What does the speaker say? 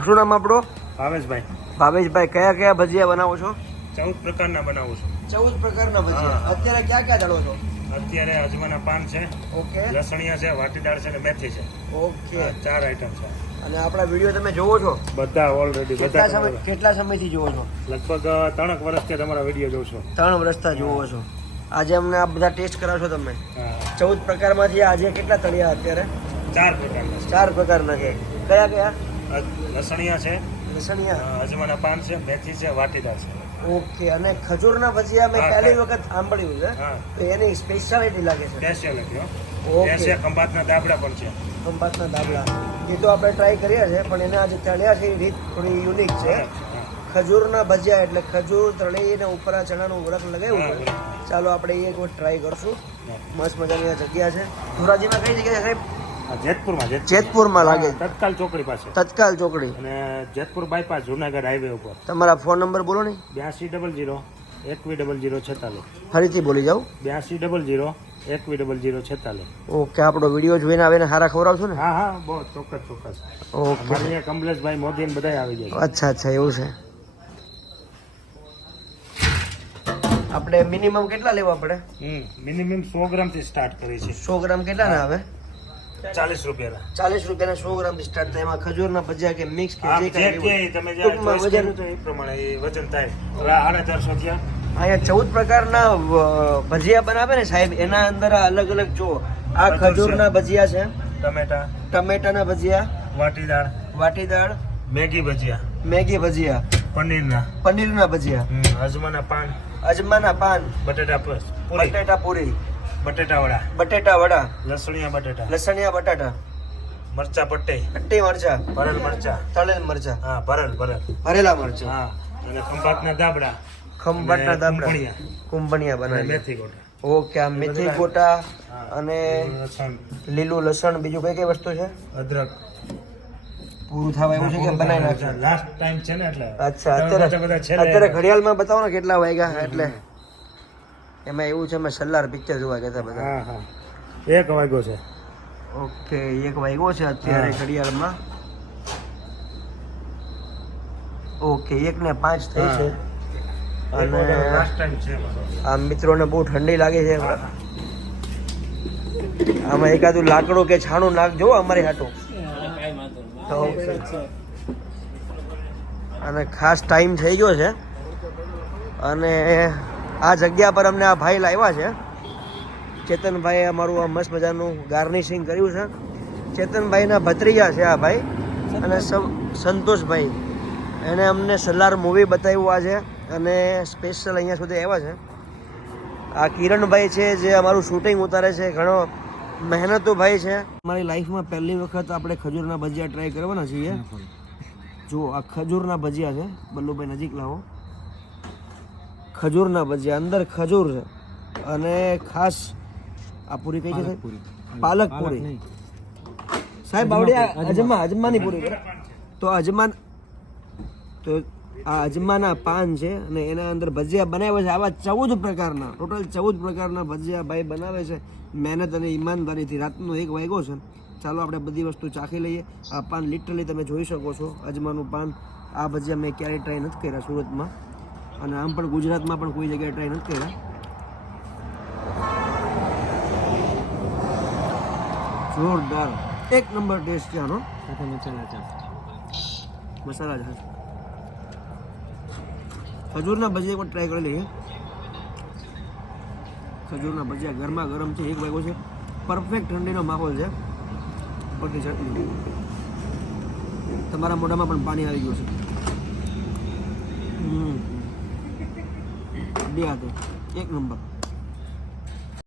શું નામ આપણો ભાવેશભાઈ. ભાવેશભાઈ કયા કયા ભજીયા બનાવો છો? ચૌદ પ્રકારના બનાવું છું. ચૌદ પ્રકારના ભજીયા. અત્યારે ક્યાં ક્યાં દળો છો? અત્યારે અજમાના પાન છે ઓકે. લસણિયા છે વાટીદાળ છે અને મેથી છે. ઓકે. ચાર આઈટમ છે. અને આપણા વીડિયો તમે જોવો છો? બધા ઓલરેડી બધા સમય કેટલા સમયથી જોવો છો? લગભગ ત્રણક વર્ષથી તમારા વીડિયો જોઉં છું. ત્રણ વર્ષથી જોવો છો. આજે અમને આ બધા ટેસ્ટ કરાવશો તમે? ચૌદ પ્રકારમાંથી આજે કેટલા તળિયા અત્યારે? ચાર પ્રકારના ચાર પ્રકારના છે. કયા કયા? લસણિયા છે. લસણિયા. અજમાના પાન છે મેથી છે વાટીદાળ છે. ઓકે અને ખજૂરના ભજીયા મેં પહેલી વખત સાંભળ્યું છે. તો એની સ્પેશિયાલિટી લાગે છે. Speciality okay. ખંભાતના દાબડા પણ છે. ખંભાતના દાબડા. એ તો આપણે ટ્રાય કર્યા છે પણ એના આજે તળ્યા છે એ રીત થોડી યુનિક છે. ખજૂરના ભજીયા એટલે ખજૂર તળીને ઉપર આ ચણાનું વરખ લગાવ્યું છે ચાલો આપણે એક વખત ટ્રાય કરશું. મસ્ત મજાની આ જગ્યા છે. ધોરાજીમાં કઈ જગ્યા છે સાહેબ? જેતપુરમાં જેતપુરમાં. લાગે તત્કાલ ચોકડી પાસે. તત્કાલ ચોકડી. અને જેતપુર બાયપાસ જુનાગઢ હાઈવે ઉપર. તમારા ફોન નંબર બોલો ને. બ્યાસી ડબલ જીરો એકવી ડબલ જીરો છેતાલીસ. ફરીથી બોલી જાઉં બ્યાસી ડબલ જીરો એકવી ડબલ જીરો છેતાલીસ. ઓકે આપણો વીડિયો જોઈને આવીને હારા ખવડાવશો ને? હા હા બહુ ચોક્કસ ચોક્કસ. ઓકે. અહીંયા કમલેશભાઈ મોદી ને બધા આવી જાય અચ્છા અચ્છા એવું છે. આપણે મિનિમમ કેટલા લેવા પડે? મિનિમમ સો ગ્રામથી સ્ટાર્ટ કરીએ છીએ. સો ગ્રામ કેટલા ના આવે? ચાલીસ રૂપિયા ચાલીસ રૂપિયાના સો ગ્રામથી સ્ટાર્ટ થાય. એમાં ખજૂરના ભજીયા કે મિક્સ કે જે કાંઈ તમે ટૂંકમાં વજન તો એ પ્રમાણે વજન થાય. સાડા ચારસો થયા. અહીંયા ચૌદ પ્રકારના ભજીયા બનાવે ને સાહેબ એના અંદર આ અલગ અલગ જો આ ખજૂરના ભજીયા છે ટમેટા. ટમેટાના ભજીયા વાટીદાળ વાટીદાળ મેગી ભજીયા. મેગી ભજીયા પનીરના. પનીરના ભજીયા. અજમાના પાન. અજમાના પાન. બટેટા પૂરી બટેટા પૂરી. બટેટા વડા બટેટા વડા લસણિયા બટેટા. લસણિયા બટાટા. મરચા પટ્ટી. ખટ્ટી મરચા. ભરેલ મરચા. તળેલ મરચા. હા ભરેલ ભરેલ. ભરેલા મરચા. હા અને ખંભાતના દાબડા. ખંભાતના દાબડા. કુંભણિયા. બનાવી મેથી ગોટા. ઓકે આ મેથી ગોટા અને લીલું લસણ. બીજું કઈ કઈ વસ્તુ છે? અદરક. પૂરું થવા એવું છે કે બનાવી નાખ્યું? લાસ્ટ ટાઈમ છે ને એટલે અચ્છા અત્યારે અત્યારે ઘડિયાળમાં બતાવો ને કેટલા વાગ્યા એટલે. એમાં એવું છે મેં સલ્લાર પિક્ચર જોવા ગયા બધા. હા હા. એક વાગ્યો છે. ઓકે એક વાગ્યો છે અત્યારે. ઘડિયાળમાં. ઓકે એક ને પાંચ થઈ છે. અને લાસ્ટ ટાઈમ છે મારો. આ મિત્રોને બહુ ઠંડી લાગે છે. આમાં એકાદું લાકડું કે છાણું નાખજો અમારી હાટું. તો અને ખાસ ટાઈમ થઈ ગયો છે. અને આ જગ્યા પર અમને આ ભાઈ લાવ્યા છે. ચેતનભાઈએ અમારું આ મસ્ત મજાનું ગાર્નિશિંગ કર્યું છે. ચેતનભાઈના ભત્રીજા છે આ ભાઈ અને સંતોષભાઈ. એણે અમને સલાર મૂવી બતાવ્યું આજે અને સ્પેશિયલ અહીંયા સુધી આવ્યા છે. આ કિરણભાઈ છે જે અમારું શૂટિંગ ઉતારે છે ઘણો મહેનતુ ભાઈ છે. અમારી લાઈફમાં પહેલી વખત આપણે ખજૂરના ભજીયા ટ્રાય કરવાના છીએ. જો આ ખજૂરના ભજીયા છે. બલ્લુભાઈ નજીક લાવો. ખજૂરના ભજીયા અંદર ખજૂર છે. અને ખાસ આ પૂરી કઈ છે પાલક પૂરી. સાહેબ આવડે અજમા અજમાની પૂરી. તો અજમાન તો આ અજમાના પાન છે અને એના અંદર ભજીયા બનાવ્યા છે. આવા ચૌદ પ્રકારના ટોટલ ચૌદ પ્રકારના ભજીયા ભાઈ બનાવે છે. મહેનત અને ઈમાનદારીથી રાતનો એક વાગ્યો છે. ચાલો આપણે બધી વસ્તુ ચાખી લઈએ. આ પાન લિટરલી તમે જોઈ શકો છો. અજમાનું પાન આ ભજીયા મેં ક્યારેય ટ્રાય નથી કર્યા સુરતમાં. અને આમ પણ ગુજરાતમાં પણ કોઈ જગ્યાએ ટ્રાય નથી કર્યા. જોરદાર. એક નંબર ટેસ્ટ છે આનો. મસાલા છે ખજૂરના ભજીયા પણ ટ્રાય કરી લઈએ. ખજૂરના ભજીયા ગરમા ગરમ છે એક વાગ્યો છે. પરફેક્ટ ઠંડીનો માહોલ છે. ઉપરથી ચટણી તમારા મોઢામાં પણ પાણી આવી ગયું છે. હમ. બે હાથે. એક નંબર.